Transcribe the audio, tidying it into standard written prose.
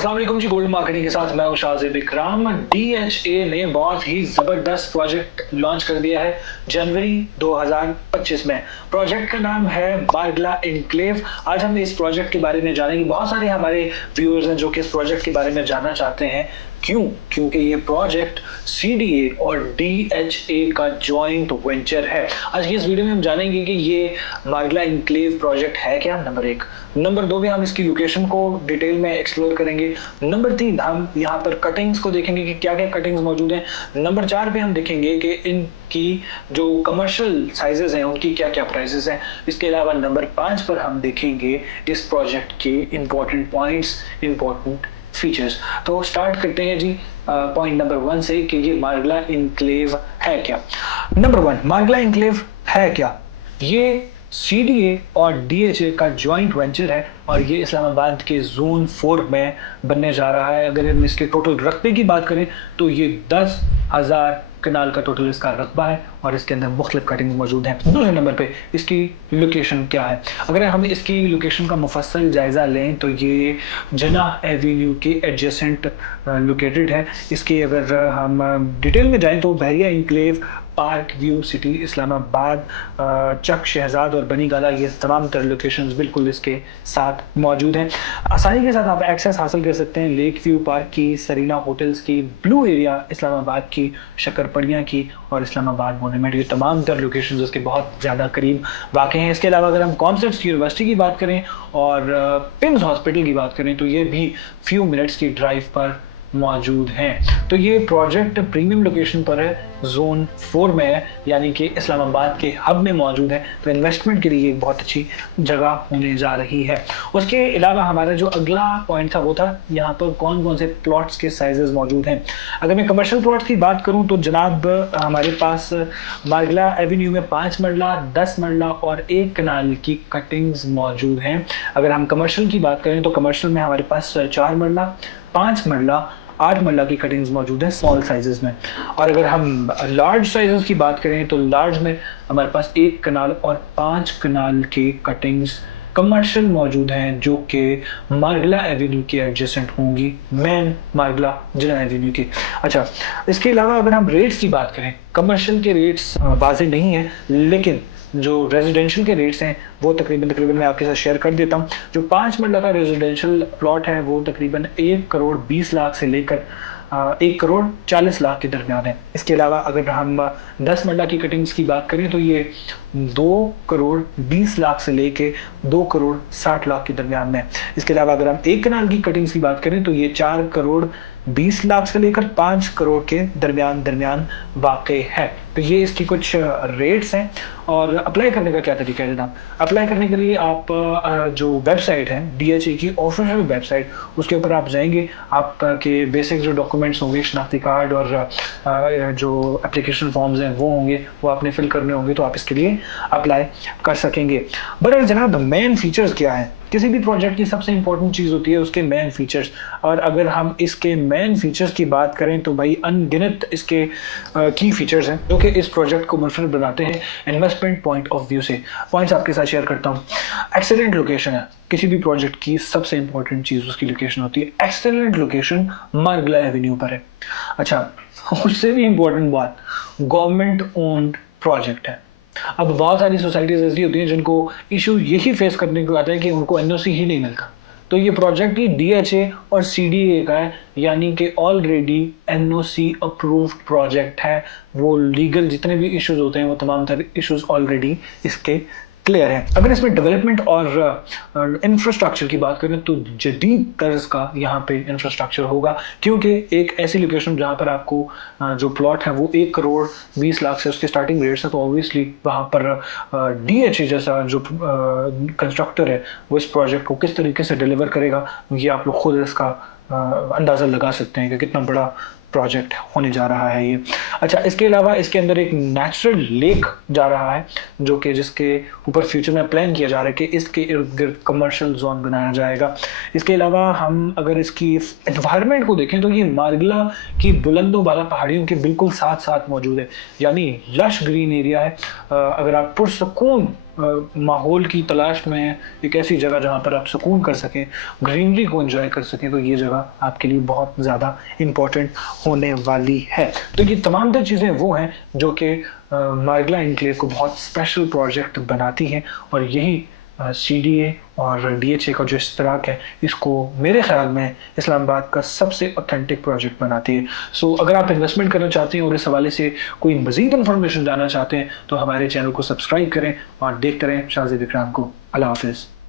अस्सलाम वालेकुम जी। Gold marketing के साथ मैं हूं शाहज़ेब इकराम। डीएचए ने बहुत ही ज़बरदस्त प्रोजेक्ट लॉन्च कर दिया है जनवरी 2025 में। प्रोजेक्ट का नाम है मारगला एन्क्लेव। आज हम इस प्रोजेक्ट के बारे में जानेंगे। बहुत सारे हमारे व्यूअर्स हैं जो कि इस प्रोजेक्ट के बारे में जानना चाहते हैं। क्यों? क्योंकि ये प्रोजेक्ट सीडीए और डीएचए का जॉइंट वेंचर है। आज की इस वीडियो में हम जानेंगे कि ये मारगला एन्क्लेव प्रोजेक्ट है क्या, नंबर 1। नंबर 2 में हम इसकी लोकेशन को डिटेल में एक्सप्लोर करेंगे। नंबर 3 हम यहाँ पर कटिंग्स को देखेंगे कि क्या क्या कटिंग्स मौजूद हैं। नंबर 4 पे हम देखेंगे कि इनकी जो कमर्शियल साइजेस हैं उनकी क्या क्या प्राइसेस हैं। इसके अलावा नंबर 5 पर हम देखेंगे इस प्रोजेक्ट के इंपॉर्टेंट पॉइंट्स, इंपॉर्टेंट फीचर्स। तो स्टार्ट करते हैं जी पॉइंट नंबर 1 से कि ये मारगला एन्क्लेव है क्या। नंबर 1, मारगला एन्क्लेव है क्या? ये सीडीए और डीएचए का जॉइंट वेंचर है और ये इस्लामाबाद के जोन 4 में बनने जा रहा है। अगर हम इसके टोटल रकबे की बात करें तो ये 10,000 कनाल का टोटल इसका रकबा है और इसके अंदर मुख्तलिफ कटिंग मौजूद हैं। दूसरे नंबर पे इसकी लोकेशन क्या है। अगर हम इसकी लोकेशन का मुफस्सल जायज़ा लें तो ये जनाह एवेन्यू के एडजेसेंट लोकेटेड है। इसकी अगर हम डिटेल में जाएं तो Bahria enclave, Park View City, Islamabad, Chak Shahzad और बनी गाला, ये तमाम तर लोकेशंस बिल्कुल इसके साथ मौजूद हैं। आसानी के साथ आप एक्सेस हासिल कर सकते हैं लेक व्यू पार्क की, सरीना होटल्स की, ब्लू एरिया इस्लामाबाद की, शक्करपड़ियाँ की और इस्लामाबाद मोनूमेंट, ये तमाम तर लोकेशंस उसके बहुत ज़्यादा करीब वाक़ हैं। इसके अलावा अगर हम कॉमर्स यूनिवर्सिटी की बात करें और पिम्स हॉस्पिटल की बात करें तो ये भी फ्यू मिनट्स की ड्राइव पर मौजूद हैं। तो ये प्रोजेक्ट प्रीमियम लोकेशन पर है, जोन 4 में है, यानी कि इस्लामाबाद के हब में मौजूद है। तो इन्वेस्टमेंट के लिए एक बहुत अच्छी जगह होने जा रही है। उसके अलावा हमारा जो अगला पॉइंट था वो था यहाँ पर कौन कौन से प्लॉट्स के साइजेस मौजूद हैं। अगर मैं कमर्शियल प्लॉट्स की बात करूँ तो जनाब हमारे पास मारगला एवेन्यू में 5 मरला, 10 मरला और 1 कनाल की कटिंग्स मौजूद हैं। अगर हम कमर्शियल की बात करें तो कमर्शियल में हमारे पास 4 मरला, 5 मरला, 8 मरला की कटिंग्स मौजूद हैं स्मॉल साइजेस में। और अगर हम लार्ज साइजेस की बात करें तो लार्ज में हमारे पास 1 कनाल और 5 कनाल की कटिंग्स कमर्शियल मौजूद हैं जो कि मारगला एवेन्यू के एडजेसेंट होंगी, मेन मारगला जना एवेन्यू की। अच्छा, इसके अलावा अगर हम रेट्स की बात करें, कमर्शियल के रेट्स वाज़ेह नहीं है, लेकिन जो रेजिडेंशियल के रेट्स हैं वो तकरीबन मैं आपके साथ शेयर कर देता हूँ। जो 5 मरला का रेजिडेंशियल प्लॉट है वो तकरीबन 1 करोड़ 20 लाख से लेकर 1 करोड़ 40 लाख के दरमियान है। इसके अलावा अगर हम 10 मरला की कटिंग्स की बात करें तो ये 2 करोड़ 20 लाख से लेके 2 करोड़ 60 लाख के दरमियान में। इसके अलावा अगर हम 1 कनाल की कटिंग्स की बात करें तो ये 4 करोड़ 20 लाख से लेकर 5 करोड़ के दरमियान वाक़ई है। तो ये इसकी कुछ रेट्स हैं। और अप्लाई करने का क्या तरीका है जनाब? अप्लाई करने के लिए आप जो वेबसाइट है डीएचए की ऑफिशियल वेबसाइट, उसके ऊपर आप जाएंगे। आपके बेसिक जो डॉक्यूमेंट्स होंगे, शनाख्ती कार्ड और जो एप्लीकेशन फॉर्म्स हैं वो होंगे, वो आपने फिल करने होंगे, तो आप इसके लिए अप्लाई कर सकेंगे। बट जनाब मेन फीचर्स क्या है? किसी भी प्रोजेक्ट की सबसे इंपॉर्टेंट चीज़ होती है उसके मेन फीचर्स। और अगर हम इसके मेन फीचर्स की बात करें तो भाई अनगिनत इसके की फीचर्स हैं जो कि इस प्रोजेक्ट को मुनफरद बनाते हैं इन्वेस्टमेंट पॉइंट ऑफ व्यू से। पॉइंट्स आपके साथ शेयर करता हूँ। एक्सीलेंट लोकेशन है, किसी भी प्रोजेक्ट की सबसे इंपॉर्टेंट चीज़ उसकी लोकेशन होती है। एक्सीलेंट लोकेशन मारगला एवेन्यू पर है। अच्छा, उससे भी इंपॉर्टेंट बात, गवर्नमेंट ओन्ड प्रोजेक्ट है। अब बहुत सारी सोसाइटीज ऐसी होती हैं जिनको इशू यही फेस करने को आता है कि उनको एनओसी ही नहीं मिलता। तो ये प्रोजेक्ट ही डीएचए और सीडीए का है, यानी कि ऑलरेडी एनओसी अप्रूव्ड प्रोजेक्ट है। वो लीगल जितने भी इश्यूज होते हैं वो तमाम तरह इश्यूज ऑलरेडी इसके क्लियर है। अगर इसमें डेवलपमेंट और इंफ्रास्ट्रक्चर की बात करें तो जदीद तर्ज का यहाँ पे इंफ्रास्ट्रक्चर होगा, क्योंकि एक ऐसी लोकेशन जहाँ पर आपको जो प्लॉट है वो 1 करोड़ 20 लाख से उसके स्टार्टिंग रेट्स है, तो ऑब्वियसली वहाँ पर डीएचए जैसा जो कंस्ट्रक्टर है वो इस प्रोजेक्ट को किस तरीके से डिलीवर करेगा, ये आप लोग खुद इसका अंदाज़ा लगा सकते हैं कि कितना बड़ा प्रोजेक्ट होने जा रहा है ये। अच्छा, इसके अलावा इसके अंदर एक नेचुरल लेक जा रहा है जो कि जिसके ऊपर फ्यूचर में प्लान किया जा रहा है कि इसके इर्द गिर्द कमर्शियल जोन बनाया जाएगा। इसके अलावा हम अगर इसकी एनवायरनमेंट को देखें तो ये मारगला की बुलंदों वाला पहाड़ियों के बिल्कुल साथ साथ मौजूद है, यानी लश ग्रीन एरिया है। अगर आप पुरसकून माहौल की तलाश में हैं, एक ऐसी जगह जहाँ पर आप सुकून कर सकें, ग्रीनरी को एंजॉय कर सकें, तो ये जगह आपके लिए बहुत ज़्यादा इम्पोर्टेंट होने वाली है। तो ये तमाम तर चीज़ें वो हैं जो कि मार्गला एन्क्लेव को बहुत स्पेशल प्रोजेक्ट बनाती हैं, और यही CDA और DHA का जो इश्तराक है, इसको मेरे ख्याल में इस्लामाबाद का सबसे ऑथेंटिक प्रोजेक्ट बनाती है। सो अगर आप इन्वेस्टमेंट करना चाहते हैं और इस हवाले से कोई मज़ीद इन्फॉर्मेशन जानना चाहते हैं, तो हमारे चैनल को सब्सक्राइब करें और देखते रहें शाहज़ेब इकराम को। अल्लाह हाफ़िज़।